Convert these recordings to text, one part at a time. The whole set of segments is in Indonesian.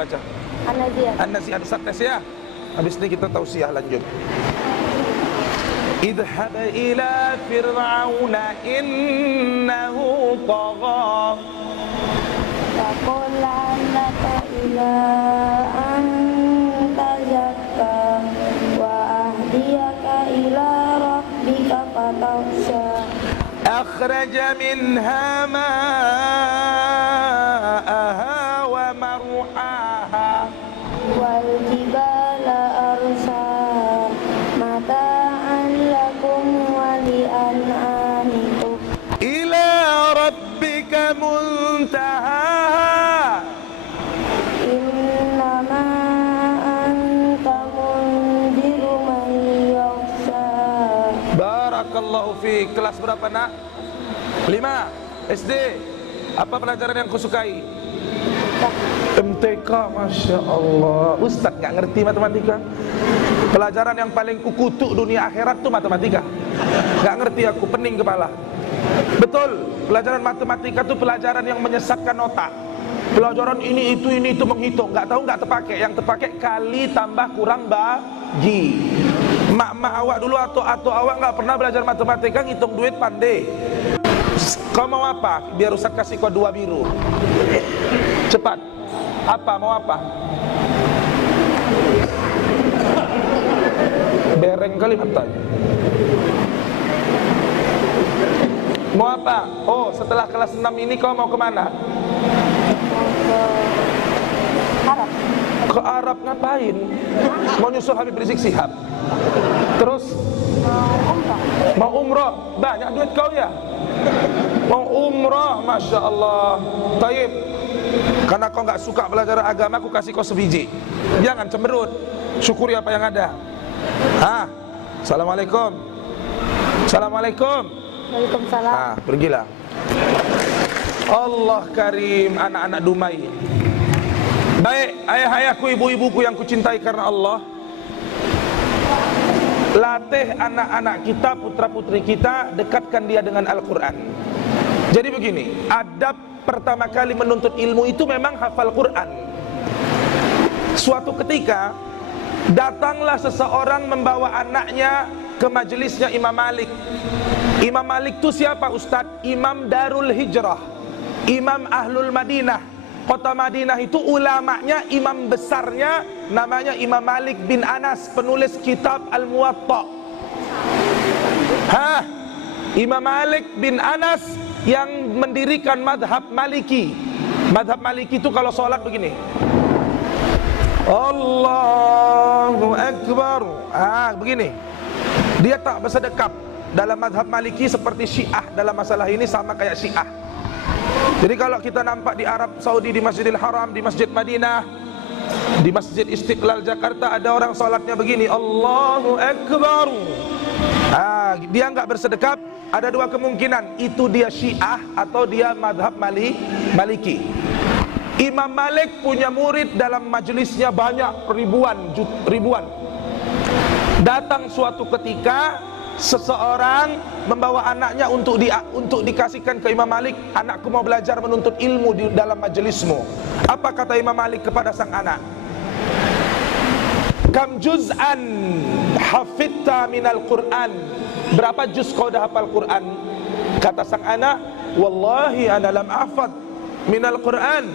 baca? An-Nazi'at. An-Nazi'at. Ustaz tes ya. Habis ini kita tausiah lanjut. Idhhab ila fir'auna innahu tagha. Faqul annaka ila an tazakka wa ahdiyaka ila rabbika fatakhsha. Akhraja minha ma'aha wa mar'aha Wal jibala arsaha mata'an lakum wa li'an'amikum. ila rabbika muntahaha. Innama anta munziru man yakhsha. Barakallahu fiik. Kelas berapa nak? 5 SD. Apa pelajaran yang kau sukai? MTK. Masya Allah. Ustaz nggak ngerti matematika. Pelajaran yang paling kukutuk dunia akhirat tuh matematika. Nggak ngerti aku, pening kepala. Betul, pelajaran matematika tuh pelajaran yang menyesatkan otak. Pelajaran ini itu menghitung, nggak tahu, nggak terpakai. Yang terpakai kali tambah kurang bagi. Mak awak dulu atau awak nggak pernah belajar matematika, ngitung duit pandai. Kau mau apa? Biar Ustaz kasih kau 2 biru. Cepat. Apa? Mau apa? Bereng kali matanya. Mau apa? Oh, setelah kelas 6 ini kau mau kemana? Arab. Ke Arab ngapain? Mau nyusul Habib Rizik Sihab. Terus? Mau umrah. Banyak duit kau ya? Mau umrah, Masya Allah. Taib. Karena kau nggak suka belajar agama, aku kasih kau sebiji. Jangan cemberut. Syukuri apa yang ada. Assalamualaikum. Assalamualaikum. Waalaikumsalam. Pergilah. Allah Karim, anak-anak Dumai. Baik, ayah-ayahku, ibu-ibuku yang kucintai karena Allah, latih anak-anak kita, putra-putri kita, dekatkan dia dengan Al-Quran. Jadi begini, adab pertama kali menuntut ilmu itu memang hafal Quran. Suatu ketika datanglah seseorang membawa anaknya ke majelisnya Imam Malik. Imam Malik itu siapa Ustadz? Imam Darul Hijrah, Imam Ahlul Madinah. Kota Madinah itu ulamanya, imam besarnya namanya Imam Malik bin Anas, penulis kitab Al-Muwatta. Imam Malik bin Anas yang mendirikan madhab Maliki. Madhab Maliki itu kalau sholat begini, Allahu Akbar. Begini. Dia tak bersedekap. Dalam madhab Maliki seperti Syiah dalam masalah ini, sama kayak Syiah. Jadi kalau kita nampak di Arab Saudi, di Masjidil Haram, di Masjid Madinah, di Masjid Istiqlal Jakarta, ada orang sholatnya begini, Allahu Akbar. Dia nggak bersedekap. Ada 2 kemungkinan, itu dia Syiah atau dia madhab Maliki. Imam Malik punya murid dalam majelisnya banyak, ribuan. Datang suatu ketika seseorang membawa anaknya untuk dikasihkan ke Imam Malik. Anakku mau belajar menuntut ilmu di dalam majelismu. Apa kata Imam Malik kepada sang anak? Kam juz'an hafidta minal Qur'an. Berapa juz kau dah hafal Quran? Kata sang anak, wallahi ana lam ahfad minal Qur'an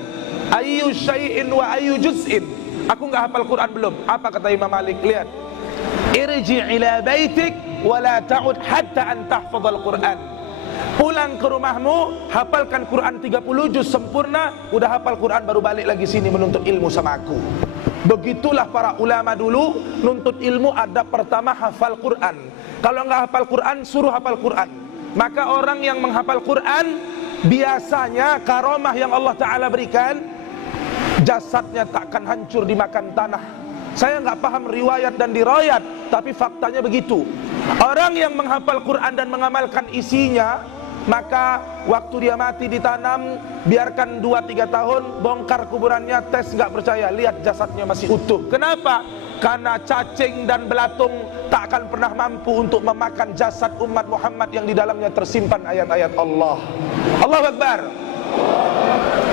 ayyu syai'in wa ayyu juz'in. Aku enggak hafal Quran belum. Apa kata Imam Malik? Lihat. Irji' ila baitik wa la ta'ud hatta an tahfadhal Qur'an. Pulang ke rumahmu, hafalkan Quran 30 juz sempurna. Udah hafal Quran baru balik lagi sini menuntut ilmu sama aku. Begitulah para ulama dulu nuntut ilmu. Adab pertama hafal Quran. Kalau enggak hafal Quran, suruh hafal Quran. Maka orang yang menghafal Quran, biasanya karomah yang Allah Ta'ala berikan, jasadnya takkan hancur dimakan tanah. Saya nggak paham riwayat dan dirayat, tapi faktanya begitu. Orang yang menghafal Quran dan mengamalkan isinya, maka waktu dia mati ditanam, biarkan 2-3 tahun, bongkar kuburannya, tes nggak percaya, lihat jasadnya masih utuh. Kenapa? Karena cacing dan belatung tak akan pernah mampu untuk memakan jasad umat Muhammad yang di dalamnya tersimpan ayat-ayat Allah. Allahu Akbar.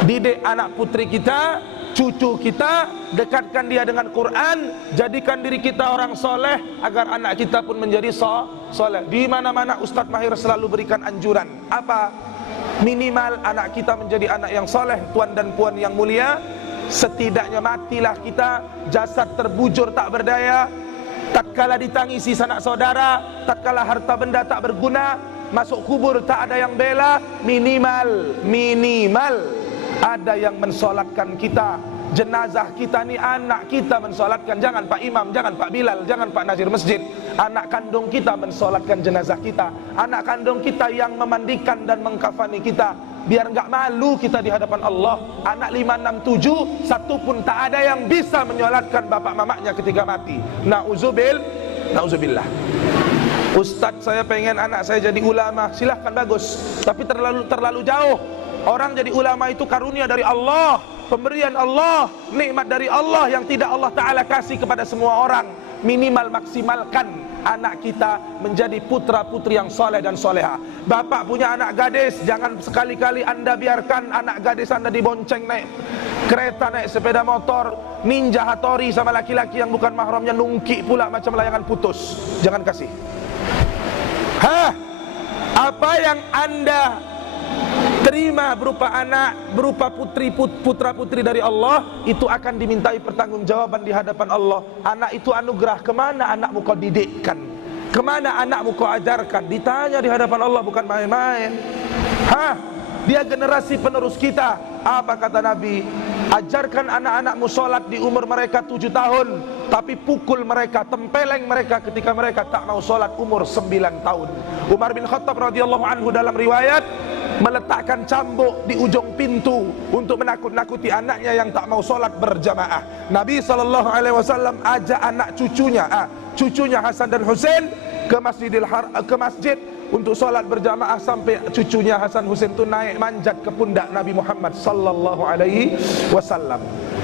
Didik anak putri kita cucu kita, dekatkan dia dengan Quran, jadikan diri kita orang soleh agar anak kita pun menjadi soleh. Di mana-mana Ustadz Mahir selalu berikan anjuran. Apa? Minimal anak kita menjadi anak yang soleh. Tuan dan puan yang mulia, setidaknya matilah kita, jasad terbujur tak berdaya, tatkala ditangisi sanak saudara, tatkala harta benda tak berguna, masuk kubur tak ada yang bela, minimal ada yang mensolatkan kita. Jenazah kita ni anak kita mensolatkan. Jangan Pak Imam, jangan Pak Bilal, jangan Pak Nazir masjid. Anak kandung kita mensolatkan jenazah kita. Anak kandung kita yang memandikan dan mengkafani kita. Biar enggak malu kita di hadapan Allah. Anak 5, 6, 7, satu pun tak ada yang bisa menyolatkan bapak mamaknya ketika mati. Na'udzubillah. Ustadz, saya pengen anak saya jadi ulama. Silahkan, bagus. Tapi terlalu jauh. Orang jadi ulama itu karunia dari Allah, pemberian Allah, nikmat dari Allah yang tidak Allah Ta'ala kasih kepada semua orang. Minimal maksimalkan anak kita menjadi putra putri yang soleh dan soleha. Bapak punya anak gadis, jangan sekali-kali anda biarkan anak gadis anda dibonceng naik kereta, naik sepeda motor, ninja hatori sama laki-laki yang bukan mahramnya, nungki pula macam layangan putus. Jangan kasih. Apa yang anda terima berupa anak, berupa putra putri dari Allah, itu akan dimintai pertanggungjawaban di hadapan Allah. Anak itu anugerah. Kemana anakmu kau didikkan? Kemana anakmu kau ajarkan? Ditanya di hadapan Allah, bukan main-main. Dia generasi penerus kita. Apa kata Nabi? Ajarkan anak-anakmu sholat di umur mereka 7 tahun, tapi pukul mereka, tempeleng mereka ketika mereka tak mau sholat umur 9 tahun. Umar bin Khattab radhiyallahu anhu dalam riwayat meletakkan cambuk di ujung pintu untuk menakut-nakuti anaknya yang tak mau sholat berjamaah. Nabi SAW ajak anak cucunya Hasan dan Husain ke masjid untuk sholat berjamaah, sampai cucunya Hasan Husain itu naik manjat ke pundak Nabi Muhammad SAW.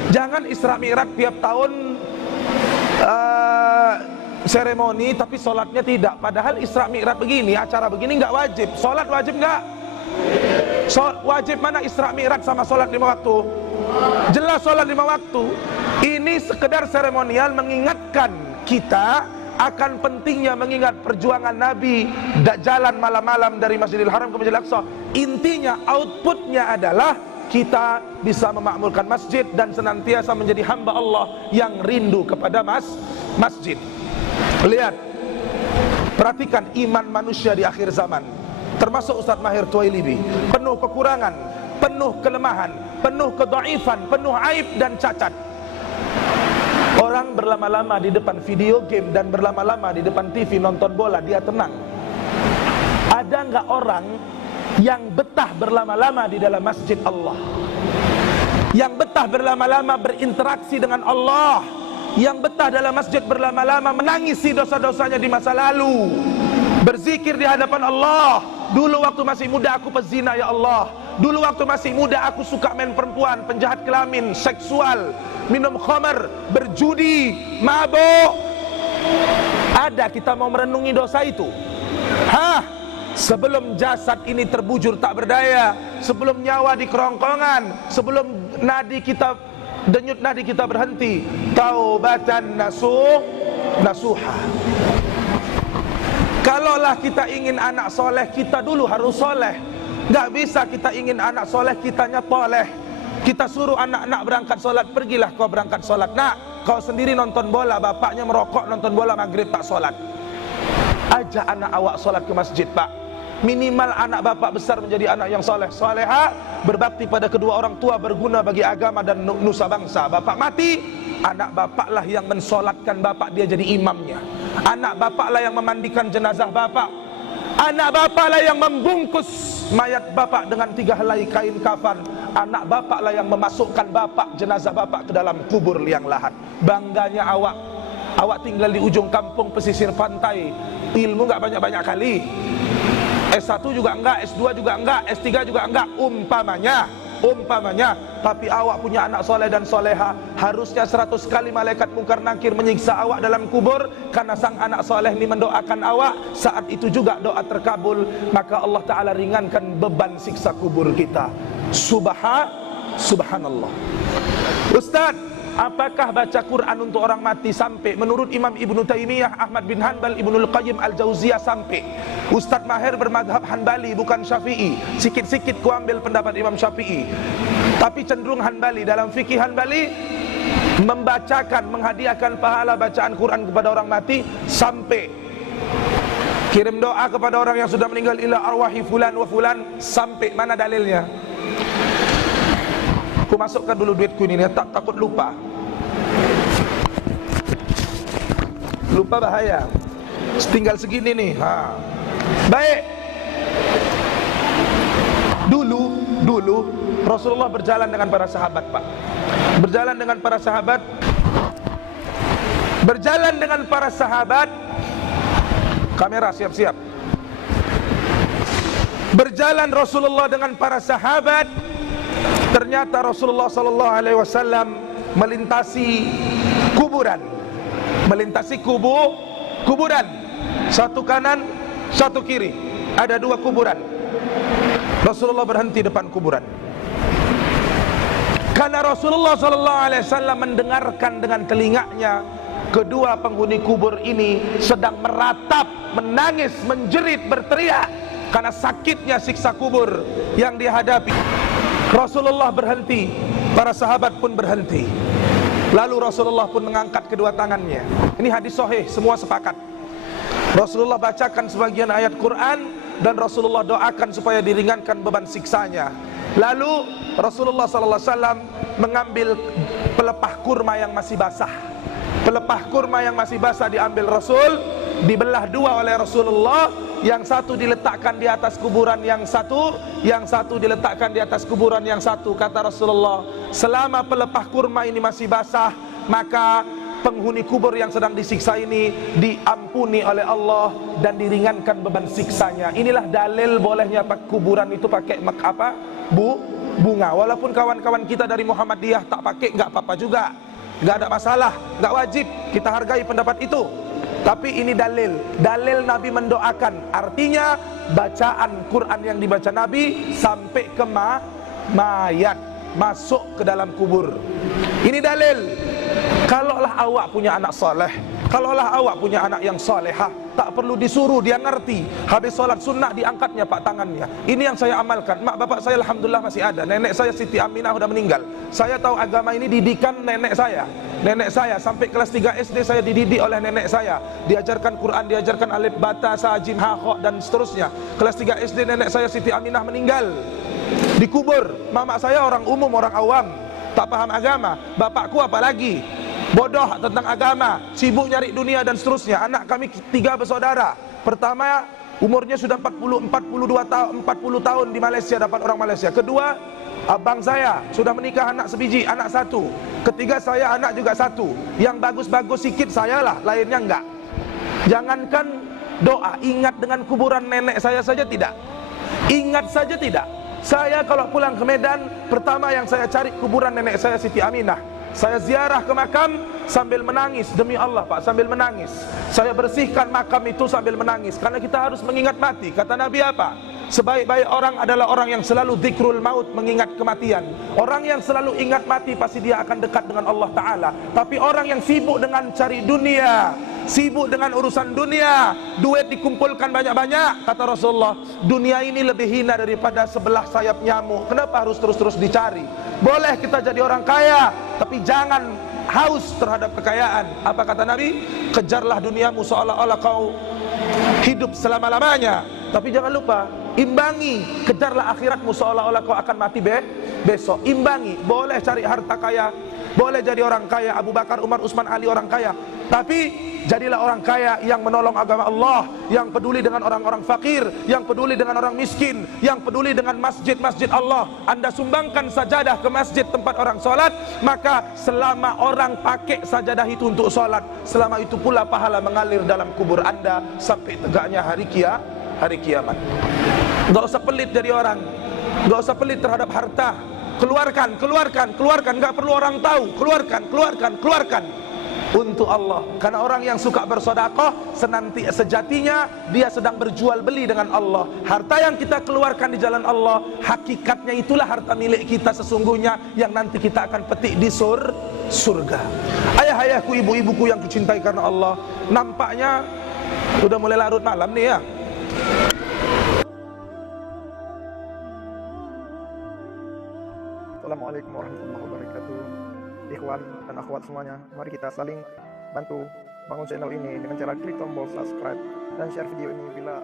Jangan Isra Mi'raj tiap tahun seremoni tapi sholatnya tidak. Padahal Isra Mi'raj begini, acara begini nggak wajib. Sholat wajib nggak? Wajib mana Isra Mi'raj sama sholat 5 waktu? Jelas sholat 5 waktu. Ini sekedar seremonial mengingatkan kita akan pentingnya mengingat perjuangan Nabi jalan malam-malam dari Masjidil Haram ke Masjidil Aqsa. Intinya, outputnya adalah kita bisa memakmurkan masjid dan senantiasa menjadi hamba Allah yang rindu kepada masjid. Lihat, perhatikan iman manusia di akhir zaman, termasuk Ustadz Mahir Tuwailibi, penuh kekurangan, penuh kelemahan, penuh kedhaifan, penuh aib dan cacat. Orang berlama-lama di depan video game dan berlama-lama di depan TV nonton bola, dia tenang. Ada nggak orang yang betah berlama-lama di dalam masjid Allah, yang betah berlama-lama berinteraksi dengan Allah, yang betah dalam masjid berlama-lama menangisi dosa-dosanya di masa lalu, berzikir di hadapan Allah? Dulu waktu masih muda aku pezina ya Allah, dulu waktu masih muda aku suka main perempuan, penjahat kelamin, seksual, minum khamar, berjudi, mabuk. Ada kita mau merenungi dosa itu? Sebelum jasad ini terbujur tak berdaya, sebelum nyawa di kerongkongan, sebelum denyut nadi kita berhenti, taubatan nasuha. Kalaulah kita ingin anak soleh, kita dulu harus soleh. Gak bisa kita ingin anak soleh, kitanya toleh. Kita suruh anak-anak berangkat sholat, pergilah kau berangkat sholat. Nak, kau sendiri nonton bola, bapaknya merokok nonton bola, maghrib tak sholat. Ajak anak awak sholat ke masjid, Pak. Minimal anak bapak besar menjadi anak yang soleh, soleha, berbakti pada kedua orang tua, berguna bagi agama dan nusa bangsa. Bapak mati, anak bapaklah yang mensolatkan bapak, dia jadi imamnya. Anak bapaklah yang memandikan jenazah bapak. Anak bapaklah yang membungkus mayat bapak dengan 3 helai kain kafan. Anak bapaklah yang memasukkan bapak, jenazah bapak ke dalam kubur liang lahat. Bangganya awak tinggal di ujung kampung pesisir pantai, ilmu gak banyak-banyak kali, S1 juga enggak, S2 juga enggak, S3 juga enggak, umpamanya, tapi awak punya anak soleh dan soleha, harusnya 100 kali malaikat mungkar nakir menyiksa awak dalam kubur, karena sang anak soleh ini mendoakan awak. Saat itu juga doa terkabul, maka Allah Ta'ala ringankan beban siksa kubur kita. Subhanallah. Ustaz, apakah baca Quran untuk orang mati sampai? Menurut Imam Ibnu Taimiyah, Ahmad bin Hanbal, Ibnul Qayyim Al-Jauziyah sampai. Ustaz Maher bermadhab Hanbali bukan Syafi'i. Sikit-sikit ku ambil pendapat Imam Syafi'i, tapi cenderung Hanbali. Dalam fikih Hanbali, membacakan, menghadiahkan pahala bacaan Quran kepada orang mati sampai. Kirim doa kepada orang yang sudah meninggal, ila arwahi fulan wa fulan, sampai. Mana dalilnya? Aku masukkan dulu duitku ini, takut lupa. Lupa bahaya. Tinggal segini nih. Baik. Dulu Rasulullah berjalan dengan para sahabat, Pak. Berjalan dengan para sahabat. Kamera siap-siap. Berjalan Rasulullah dengan para sahabat. Ternyata Rasulullah sallallahu alaihi wasallam melintasi kuburan. Kuburan. Satu kanan, satu kiri. Ada 2 kuburan. Rasulullah berhenti depan kuburan. Karena Rasulullah sallallahu alaihi wasallam mendengarkan dengan telinganya kedua penghuni kubur ini sedang meratap, menangis, menjerit, berteriak karena sakitnya siksa kubur yang dihadapi. Rasulullah berhenti, para sahabat pun berhenti. Lalu Rasulullah pun mengangkat kedua tangannya. Ini hadis sahih, semua sepakat. Rasulullah bacakan sebagian ayat Quran dan Rasulullah doakan supaya diringankan beban siksanya. Lalu Rasulullah sallallahu alaihi wasallam mengambil pelepah kurma yang masih basah. Pelepah kurma yang masih basah diambil Rasul, dibelah 2 oleh Rasulullah. Yang satu diletakkan di atas kuburan yang satu diletakkan di atas kuburan yang satu. Kata Rasulullah, selama pelepah kurma ini masih basah, maka penghuni kubur yang sedang disiksa ini diampuni oleh Allah dan diringankan beban siksanya. Inilah dalil bolehnya kuburan itu pakai bunga. Walaupun kawan-kawan kita dari Muhammadiyah tak pakai, enggak apa-apa juga, enggak ada masalah, enggak wajib, kita hargai pendapat itu. Tapi ini dalil Nabi mendoakan. Artinya bacaan Quran yang dibaca Nabi sampai ke mayat, masuk ke dalam kubur. Ini dalil. Kalaulah awak punya anak soleh, kalaulah awak punya anak yang solehah, tak perlu disuruh, dia ngerti. Habis sholat sunnah diangkatnya Pak tangannya. Ini yang saya amalkan. Mak bapak saya alhamdulillah masih ada. Nenek saya Siti Aminah sudah meninggal. Saya tahu agama ini didikan nenek saya. Nenek saya sampai kelas 3 SD saya dididik oleh nenek saya. Diajarkan Quran, diajarkan alif, bata, sa, jim, ha, kha dan seterusnya. Kelas 3 SD nenek saya Siti Aminah meninggal, dikubur. Mama saya orang umum, orang awam, tak paham agama. Bapakku apalagi bodoh tentang agama, sibuk nyari dunia dan seterusnya. Anak kami 3 bersaudara. Pertama umurnya sudah 40 tahun di Malaysia, dapat orang Malaysia. Kedua, abang saya sudah menikah, anak sebiji, anak 1. Ketiga saya, anak juga 1. Yang bagus-bagus sikit saya lah, lainnya enggak. Jangankan doa, ingat dengan kuburan nenek saya saja tidak. Ingat saja tidak. Saya kalau pulang ke Medan, pertama yang saya cari kuburan nenek saya Siti Aminah. Saya ziarah ke makam sambil menangis. Demi Allah Pak, sambil menangis. Saya bersihkan makam itu sambil menangis. Karena kita harus mengingat mati. Kata Nabi apa? Sebaik-baik orang adalah orang yang selalu zikrul maut, mengingat kematian. Orang yang selalu ingat mati pasti dia akan dekat dengan Allah Ta'ala. Tapi orang yang sibuk dengan cari dunia, sibuk dengan urusan dunia, duit dikumpulkan banyak-banyak, kata Rasulullah, dunia ini lebih hina daripada sebelah sayap nyamuk. Kenapa harus terus-terus dicari? Boleh kita jadi orang kaya, tapi jangan haus terhadap kekayaan. Apa kata Nabi? Kejarlah duniamu seolah-olah kau hidup selama-lamanya, tapi jangan lupa imbangi. Kejarlah akhiratmu seolah-olah kau akan mati besok. Imbangi. Boleh cari harta kaya, boleh jadi orang kaya, Abu Bakar, Umar, Utsman, Ali orang kaya, tapi jadilah orang kaya yang menolong agama Allah, yang peduli dengan orang-orang fakir, yang peduli dengan orang miskin, yang peduli dengan masjid-masjid Allah. Anda sumbangkan sajadah ke masjid tempat orang solat, maka selama orang pakai sajadah itu untuk solat, selama itu pula pahala mengalir dalam kubur Anda sampai tegaknya hari kiamat. Enggak usah pelit jadi orang, enggak usah pelit terhadap harta. Keluarkan, enggak perlu orang tahu. Keluarkan. untuk Allah. Karena orang yang suka bersedekah sejatinya dia sedang berjual beli dengan Allah. Harta yang kita keluarkan di jalan Allah, hakikatnya itulah harta milik kita sesungguhnya yang nanti kita akan petik di surga. Ayah-ayahku, ibu-ibuku yang kucintai karena Allah, nampaknya sudah mulai larut malam nih ya. Assalamualaikum warahmatullahi wabarakatuh. Ikhwan dan akhwat semuanya, mari kita saling bantu bangun channel ini dengan cara klik tombol subscribe dan share video ini bila